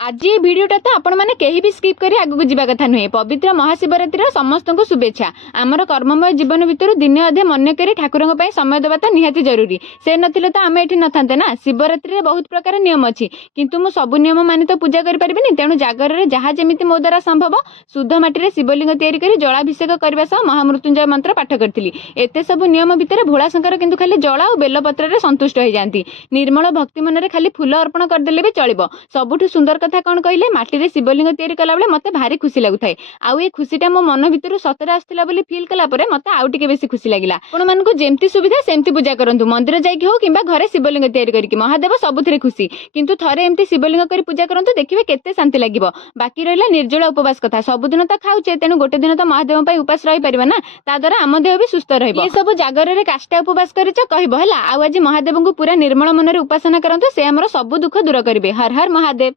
आज ये भिडटा तो आपण मैंने कहीं भी स्किप करी आगू जावा कथा नुहे। पवित्र महाशिवरात्रि समस्त को शुभेच्छा। आमर कर्ममय जीवन भितर दिने अधे मन करी ठाकुर समय देवा तो निहाती जरूरी। से नथिले तो आम एठी नथांते ना। शिवरात्रि रे बहुत प्रकार नियम अच्छी किंतु मु सब नियम मानि तो पूजा करि परिबिनी। तेणु जागर रे जहाँ जेमिति मो द्वारा संभव शुद्ध माटी रे शिवलिंग तैयारी करी जलाभिषेक करबा सह महामृत्युंजय मंत्र पाठ करथिली। एते सब नियम भितर भोला शंकर किंतु खाली जला और बेलपत्र रे संतुष्ट हो जाती। निर्मल भक्ति मन रे खाली फूल अर्पण करदेले भी चलिबो। सबुठु सुंदर कथा कौन कहले माटी रे शिवलिंग तैयारी कला बेले मते भारी खुशी लागुथाय। आउ ए खुशीटा मो मन भितर सतरे आस्थिला बोली फील कला परे मते आउ टिके बेसी खुशी लागिला। आपण मानकु जेमति सुविधा सेमति पूजा करंतु। मंदिर जाइकी हो किंबा घरे शिवलिंग तैयारी करिकि महादेव सबुथिरे खुशी। किंतु थरे एमति शिवलिंग करी पूजा करंतु देखिबे केते शांति लागिबो। बाकी रहिला निर्जल उपवास कथा। सबुदिन त खाउचे तेनु गोटे दिन त महादेव पई उपास रहि परिबा ना। ता द्वारा आम देह भी सुस्थ रहइबो। ये सब जागर रे काष्टा उपवास करिच कहइबो हला। आउ आज महादेव को पूरा निर्मल मन रे उपासना करंतु। से हमर सब दुख दूर करिवे। हर हर महादेव।